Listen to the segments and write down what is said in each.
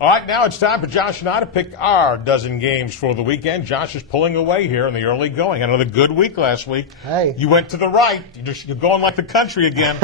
All right, now it's time for Josh and I to pick our dozen games for the weekend. Josh is pulling away here in the early going. Another good week last week. Hey. You went to the right. You're going like the country again.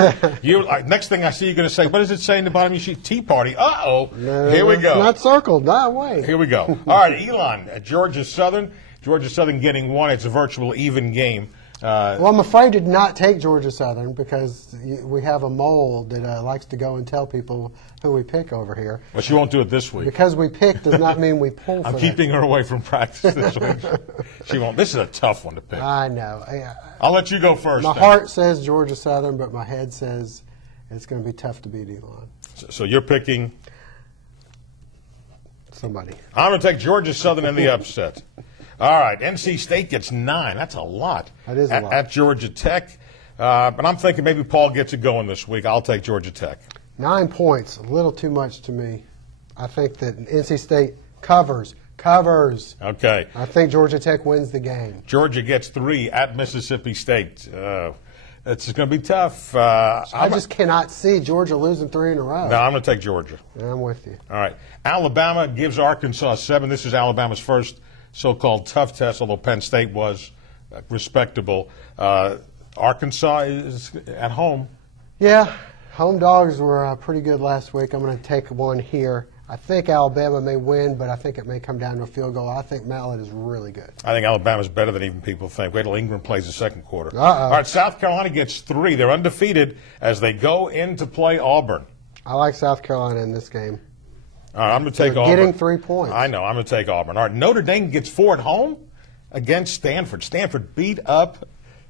Next thing I see, you're going to say, what does it say in the bottom of your sheet? Tea party. Uh-oh. No, here we go. Not circled. No way. Here we go. All right, Elon at Georgia Southern. Georgia Southern getting one. It's a virtual even game. Well, I'm afraid to not take Georgia Southern because we have a mole that likes to go and tell people who we pick over here. Well, she won't do it this week. Because we pick does not mean we pull for I'm keeping her away from practice this week. She won't. This is a tough one to pick. I know. I'll let you go first. My heart says Georgia Southern, but my head says it's going to be tough to beat Elon. So you're picking? Somebody. I'm going to take Georgia Southern in the upset. All right, NC State gets 9. That's a lot. That is a lot. At Georgia Tech. But I'm thinking maybe Paul gets it going this week. I'll take Georgia Tech. 9 points, a little too much to me. I think that NC State covers. Okay. I think Georgia Tech wins the game. Georgia gets 3 at Mississippi State. It's going to be tough. I just cannot see Georgia losing 3 in a row. No, I'm going to take Georgia. I'm with you. All right. Alabama gives Arkansas 7. This is Alabama's first so-called tough test, although Penn State was respectable. Arkansas is at home. Yeah, home dogs were pretty good last week. I'm going to take one here. I think Alabama may win, but I think it may come down to a field goal. I think Mallet is really good. I think Alabama's better than even people think. Wait till Ingram plays the second quarter. Uh-oh. All right, South Carolina gets 3. They're undefeated as they go in to play Auburn. I like South Carolina in this game. All right, I'm going to take Auburn. Getting 3 points. I know. I'm going to take Auburn. All right, Notre Dame gets 4 at home against Stanford. Stanford beat up.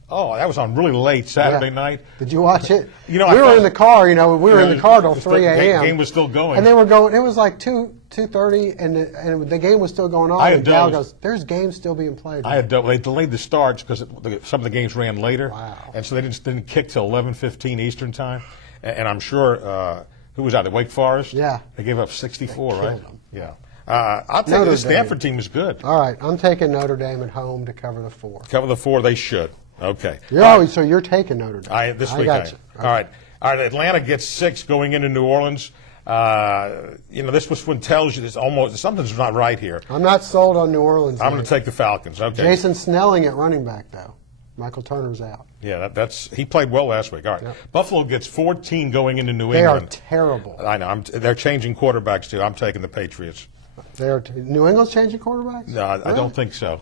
Oh, that was on really late Saturday night. Did you watch it? You know, we were in the car. We were in the car till 3 a.m. The game was still going, and they were going. It was like 2:30, and the game was still going on. And Gal goes, "There's games still being played." They delayed the starts because some of the games ran later, Wow. And so they didn't kick till 11:15 Eastern time. And I'm sure who was out there? Wake Forest. Yeah, they gave up 64, right? Them. Yeah. I'll tell you, the Stanford team is good. All right, I'm taking Notre Dame at home to cover the 4. Cover the 4, they should. Okay. So you're taking Notre Dame. This week I am. All right. Atlanta gets 6 going into New Orleans. This one tells you there's almost something's not right here. I'm not sold on New Orleans. I'm going to take the Falcons. Okay. Jason Snelling at running back though. Michael Turner's out. Yeah, he played well last week. All right. Yep. Buffalo gets 14 going into New England. They are terrible. I know. They're changing quarterbacks too. I'm taking the Patriots. New England's changing quarterbacks? No, really? I don't think so.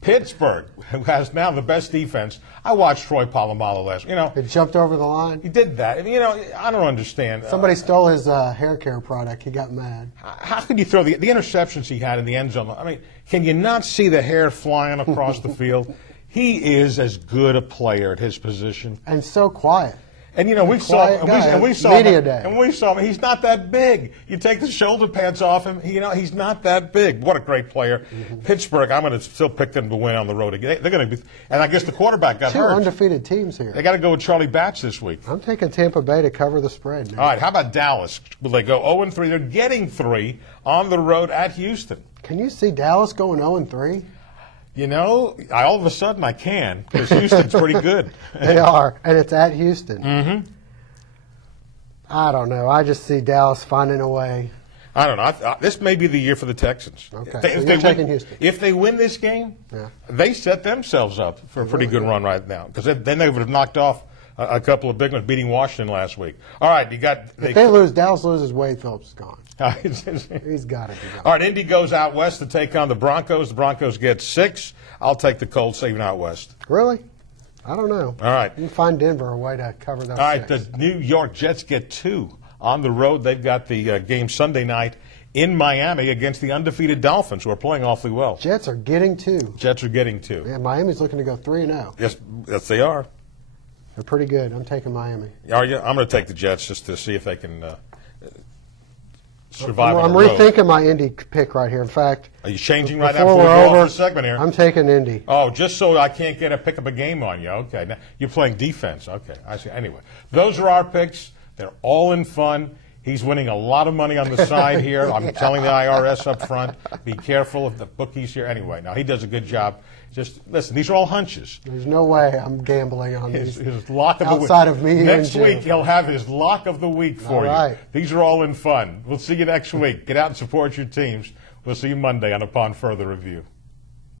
Pittsburgh, who has now the best defense. I watched Troy Polamalu last week. It jumped over the line? He did that. I don't understand. Somebody stole his hair care product. He got mad. How could you throw the interceptions he had in the end zone? I mean, can you not see the hair flying across the field? He is as good a player at his position. And so quiet. And we saw him. He's not that big. You take the shoulder pads off him. He's not that big. What a great player! Mm-hmm. Pittsburgh. I'm going to still pick them to win on the road again. They're going to be. And I guess the quarterback got hurt. 2 undefeated teams here. They got to go with Charlie Batch this week. I'm taking Tampa Bay to cover the spread. Now. All right. How about Dallas? Will they go 0-3? They're getting 3 on the road at Houston. Can you see Dallas going 0-3? All of a sudden I can because Houston's pretty good. They are, and it's at Houston. Mm-hmm. I don't know. I just see Dallas finding a way. I don't know. This may be the year for the Texans. Okay, so you're taking Houston. If they win this game, they set themselves up for a pretty good run right now because then they would have knocked off a couple of big ones, beating Washington last week. All right, if they lose, Dallas loses, Wade Phillips is gone. He's got to be gone. All right, Indy goes out west to take on the Broncos. The Broncos get 6. I'll take the Colts even out west. Really? I don't know. All right. You can find Denver a way to cover that. All right, the New York Jets get 2 on the road. They've got the game Sunday night in Miami against the undefeated Dolphins, who are playing awfully well. Jets are getting 2. Jets are getting 2. Yeah, Miami's looking to go 3-0. Yes, they are. They're pretty good. I'm taking Miami. Are you? I'm going to take the Jets just to see if they can survive. I'm rethinking my Indy pick right here. In fact, are you changing right now before we go off the segment here? I'm taking Indy. Oh, just so I can't pick up a game on you. Okay, now you're playing defense. Okay, I see. Anyway, those are our picks. They're all in fun. He's winning a lot of money on the side here. I'm telling the IRS up front, be careful of the bookies here. Anyway, no, he does a good job. Just listen, these are all hunches. There's no way I'm gambling on his lock of outside the week. of me. Next week, he'll have his lock of the week for you. Right. These are all in fun. We'll see you next week. Get out and support your teams. We'll see you Monday on Upon Further Review.